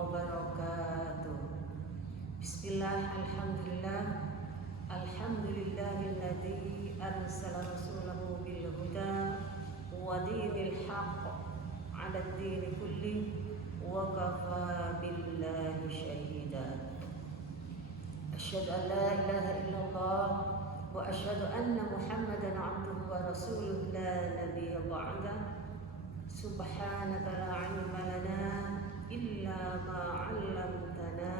wabarakatuh. Bismillah, alhamdulillahilladzi arsala rasulahu bil huda wa dinil haqq 'ala ad-din kulli wa kafa billahi shahida. Asyhadu an la ilaha illallah wa asyhadu anna Muhammadan 'abduhu wa rasuluhu la nabiyya ba'da. Subhanaka la 'ilma lana illa ma 'allamtana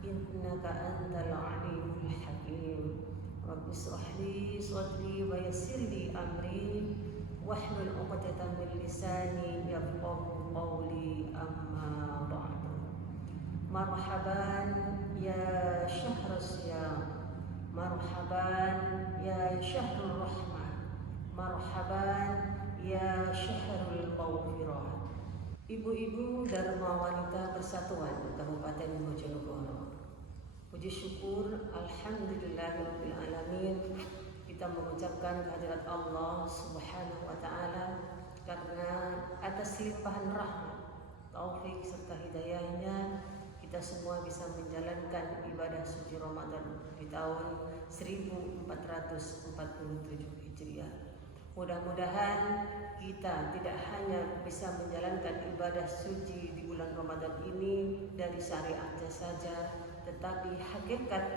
innaka antal 'alimul hakim. Rabbi shrah li sadri wa yassir li amri wahlul 'uqdatam min lisani yafqahu qawli, amma ba'du. Marhaban ya syahrul siyam, marhaban ya syahrul rahmah, marhaban ya syahrul maghfirah. Ibu-ibu Dharma Wanita Persatuan Kabupaten Bojonegoro, puji syukur alhamdulillahirabbil alamin, kita mengucapkan kehadirat Allah Subhanahu wa taala karena atas limpahan rahmat, taufik serta hidayahnya kita semua bisa menjalankan ibadah suci Ramadan di tahun 1447 Hijriah. Mudah-mudahan kita tidak hanya bisa menjalankan ibadah suci di bulan Ramadan ini dari syariatnya saja, tetapi hakikat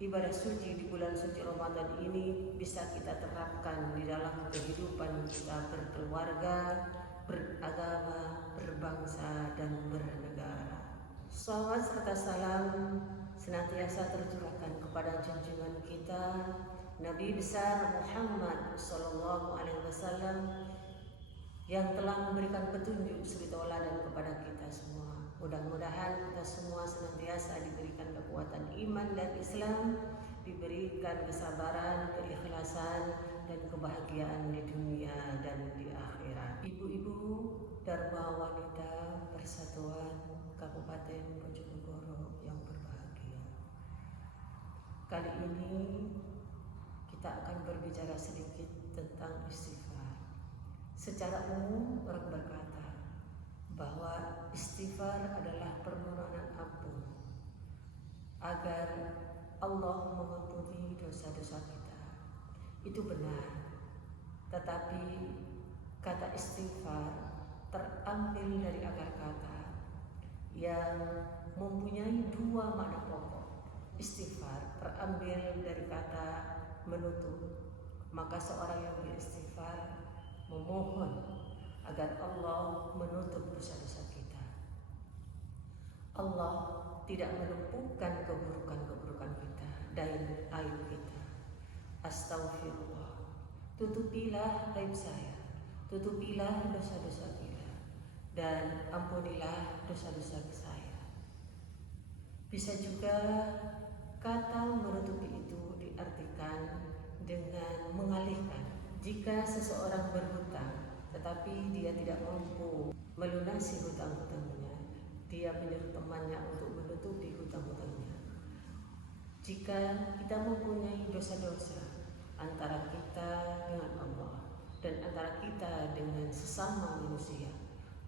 ibadah suci di bulan suci Ramadan ini bisa kita terapkan di dalam kehidupan kita berkeluarga, beragama, berbangsa, dan bernegara. Salawat serta salam senantiasa tercurahkan kepada junjungan kita Nabi besar Muhammad sallallahu alaihi wasallam yang telah memberikan petunjuk suri tauladan kepada kita semua. Mudah-mudahan kita semua senantiasa diberikan kekuatan iman dan Islam, diberikan kesabaran, keikhlasan, dan kebahagiaan di dunia dan di akhirat. Ibu-ibu Dharma Wanita Persatuan Kabupaten Bojonegoro yang berbahagia, kali ini kita akan berbicara sedikit tentang istighfar. Secara umum orang berkata bahwa istighfar adalah permohonan ampun agar Allah mengampuni dosa-dosa kita. Itu benar. Tetapi kata istighfar terambil dari akar kata yang mempunyai dua makna pokok. Istighfar terambil dari kata menutup, maka seorang yang beristighfar memohon agar Allah menutup dosa-dosa kita. Allah tidak menumpukan keburukan-keburukan kita dan aib kita. Astaghfirullah, tutupilah aib saya, tutupilah dosa-dosa kita, dan ampunilah dosa-dosa saya. Bisa juga kata menutupi itu diartikan dengan mengalihkan. Jika seseorang berhutang tetapi dia tidak mampu melunasi hutang-hutangnya, dia menyuruh temannya untuk menutupi hutang-hutangnya. Jika kita mempunyai dosa-dosa antara kita dengan Allah dan antara kita dengan sesama manusia,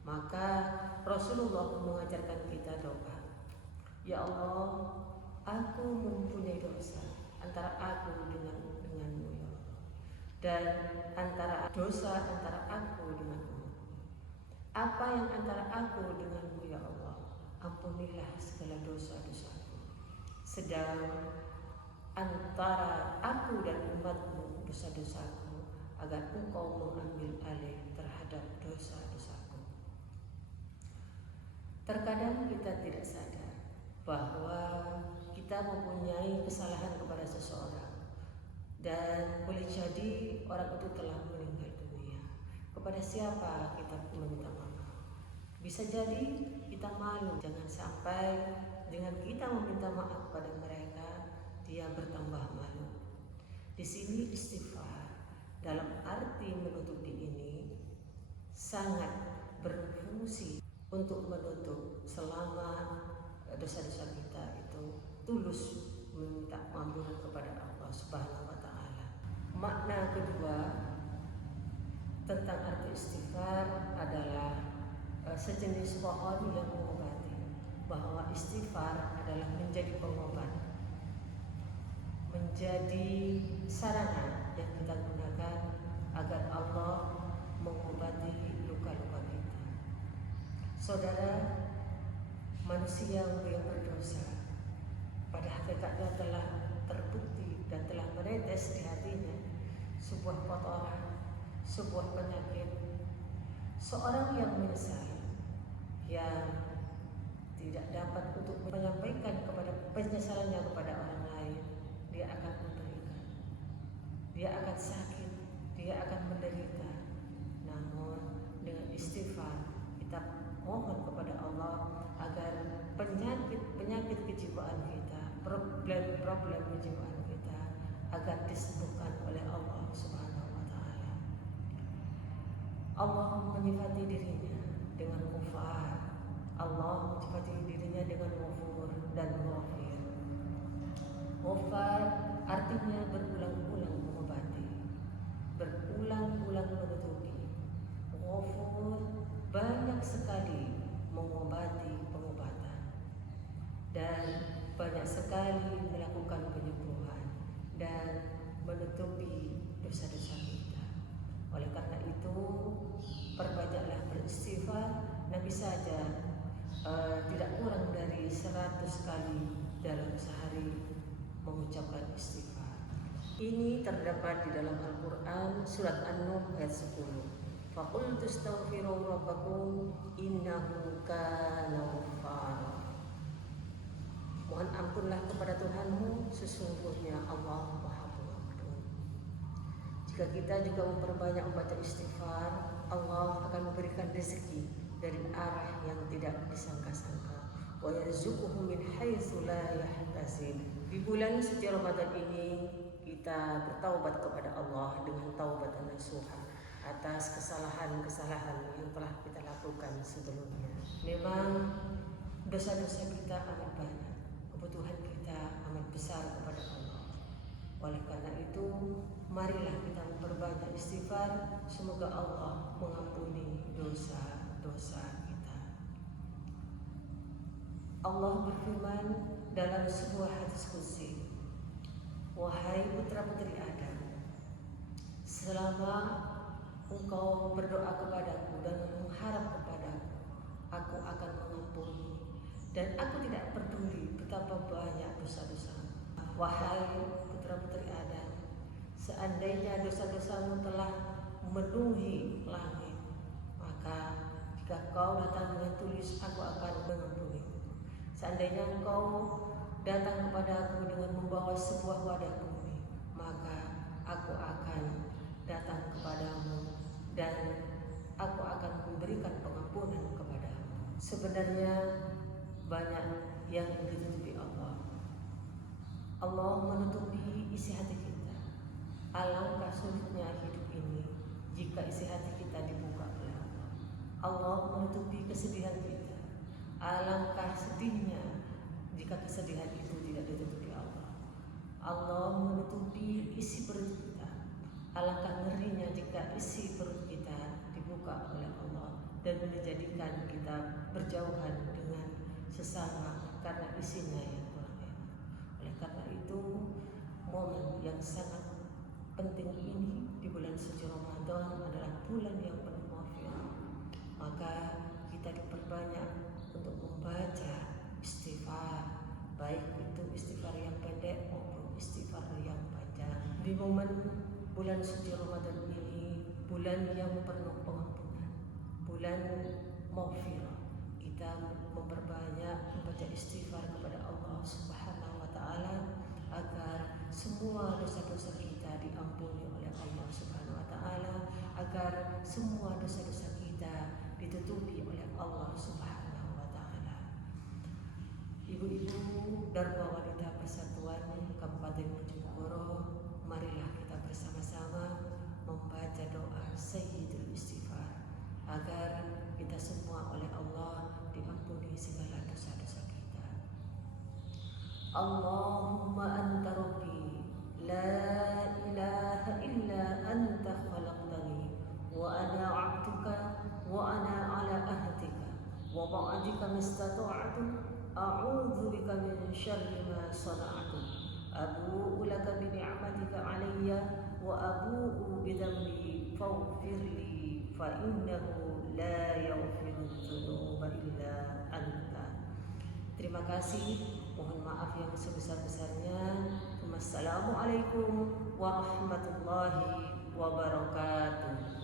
maka Rasulullah mengajarkan kita doa. Ya Allah, aku mempunyai dosa antara aku denganmu ya Allah, dan antara dosa antara aku denganmu. Apa yang antara aku denganmu ya Allah, ampunilah segala dosa-dosaku. Sedang antara aku dan umatmu dosa-dosaku, agar engkau mengambil alih terhadap dosa-dosaku. Terkadang kita tidak sadar bahwa kita mempunyai kesalahan kepada seseorang, dan boleh jadi orang itu telah meninggal dunia. Kepada siapa kita meminta maaf? Bisa jadi kita malu. Jangan sampai dengan kita meminta maaf pada mereka, dia bertambah malu. Di sini istighfar dalam arti menutupi ini sangat berfungsi untuk menutup selama dosa-dosa kita itu tulus meminta ampunan kepada Allah Subhanahu wa taala. Makna kedua tentang arti istighfar adalah sejenis pohon yang mengobati, bahwa istighfar adalah menjadi pengobat, menjadi sarana yang kita gunakan agar Allah mengobati luka-luka kita. Saudara, manusia yang berdosa pada hakikatnya telah terbukti dan telah menetes di hatinya sebuah kotoran, sebuah penyakit. Seorang yang menyesal, yang tidak dapat untuk menyampaikan kepada penyesalannya kepada orang lain, dia akan menderita, dia akan sakit, dia akan menderita. Namun dengan istighfar kita mohon kepada Allah agar penyakit kejiwaan kita, problem kejiwaan kita agar disembuhkan oleh Allah Subhanahu wa taala. Allah menyifati dirinya dengan Ghafar. Allah menyifati dirinya dengan Ghafur dan Ghafir. Ghafar artinya berulang-ulang mengobati, berulang-ulang menutupi. Ghafur banyak sekali mengobati pengobatan dan banyak sekali melakukan penyembuhan dan menutupi dosa-dosa kita. Oleh karena itu, perbanyaklah beristighfar. Nabi saja tidak kurang dari 100 kali dalam sehari mengucapkan istighfar. Ini terdapat di dalam Al-Quran surat An-Nur ayat 10. Faqultu astaghfiru rabbakum innahu kana ghaffara. Mohon ampunlah kepada Tuhanmu, sesungguhnya Allah Maha Pengampun. Jika kita juga memperbanyak membaca istighfar, Allah akan memberikan rezeki dari arah yang tidak disangka-sangka. Wa yarzuquhu min haitsu la yahtasib. Di bulan suci Ramadan ini kita bertaubat kepada Allah dengan taubatan nasuha atas kesalahan-kesalahan yang telah kita lakukan sebelumnya. Memang dosa-dosa kita amat banyak, kebutuhan kita amat besar kepada Allah. Oleh karena itu, marilah kita memperbanyak istighfar, semoga Allah mengampuni dosa-dosa kita. Allah berfirman dalam sebuah hadis qudsi, wahai putra-putri Adam, selama engkau berdoa kepadaku dan mengharap kepadaku, aku akan mengampuni dan aku tidak peduli betapa banyak dosa-dosa. Wahai putra-putri Adam, seandainya dosa-dosamu telah memenuhi langit, maka jika kau datang dengan tulis, aku akan mengampuni. Seandainya engkau datang kepadaku dengan membawa sebuah wadah bumi, maka aku akan datang kepadamu dan aku akan memberikan pengampunan kepadamu. Sebenarnya banyak yang ditutupi Allah. Allah menutupi isi hati kita. Alangkah sulitnya hidup ini jika isi hati kita dibuka oleh Allah. Allah menutupi kesedihan kita. Alangkah sedihnya jika kesedihan itu tidak ditutupi Allah. Allah menutupi isi perut kita. Alangkah ngerinya jika isi perut kita dibuka oleh Allah dan menjadikan kita berjauhan dengan sesama karena isinya yang kurang enak. Oleh karena itu, momen yang sangat penting ini di bulan suci Ramadan adalah bulan yang penuh maghfirah. Maka kita diperbanyak untuk membaca istighfar, baik itu istighfar yang pendek maupun istighfar yang panjang. Di momen bulan suci Ramadan ini, bulan yang penuh pengampunan, bulan maghfirah, kita memperbanyak membaca istighfar kepada Allah Subhanahu wa taala agar semua dosa-dosa kita diampuni oleh Allah Subhanahu wa taala, agar semua dosa-dosa kita ditutupi oleh Allah Subhanahu wa taala. Ibu-ibu Dharma Wanita Persatuan Kabupaten Bojonegoro, marilah kita bersama-sama membaca doa Sayyidul Istighfar agar kita semua oleh Allah diampuni segala dosa-dosa kita. Allahumma anta rabbi la ilaha illa anta khalaqtani wa ana 'abduka wa ana ala ahdika mastata'tu, a'udzu bika min syarri ma sana'tu. Abu'u laka bi ni'matika 'alayya wa abu'u bi dhanbi faghfirli fa innahu la yaghfiru dzunuba illa anta. Terima kasih, mohon maaf yang sebesar-besarnya. Wassalamualaikum warahmatullahi wabarakatuh.